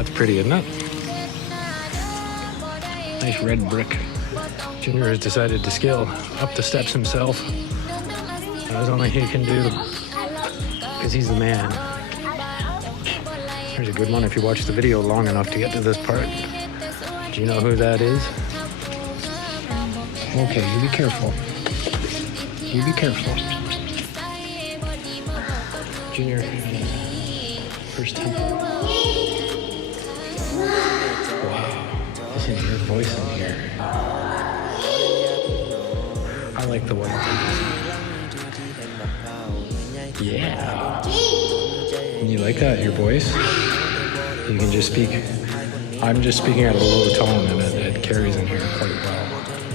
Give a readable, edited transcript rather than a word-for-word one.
That's pretty, isn't it? Nice red brick. Junior has decided to scale up the steps himself, as only he can do, because he's the man. There's a good one if you watch the video long enough to get to this part. Do you know who that is? Okay, you be careful. You be careful. Junior, first time. Wow, listen to your voice in here. I like the white things. Yeah. You like that, your voice? You can just speak. I'm just speaking at a low tone and it carries in here quite well.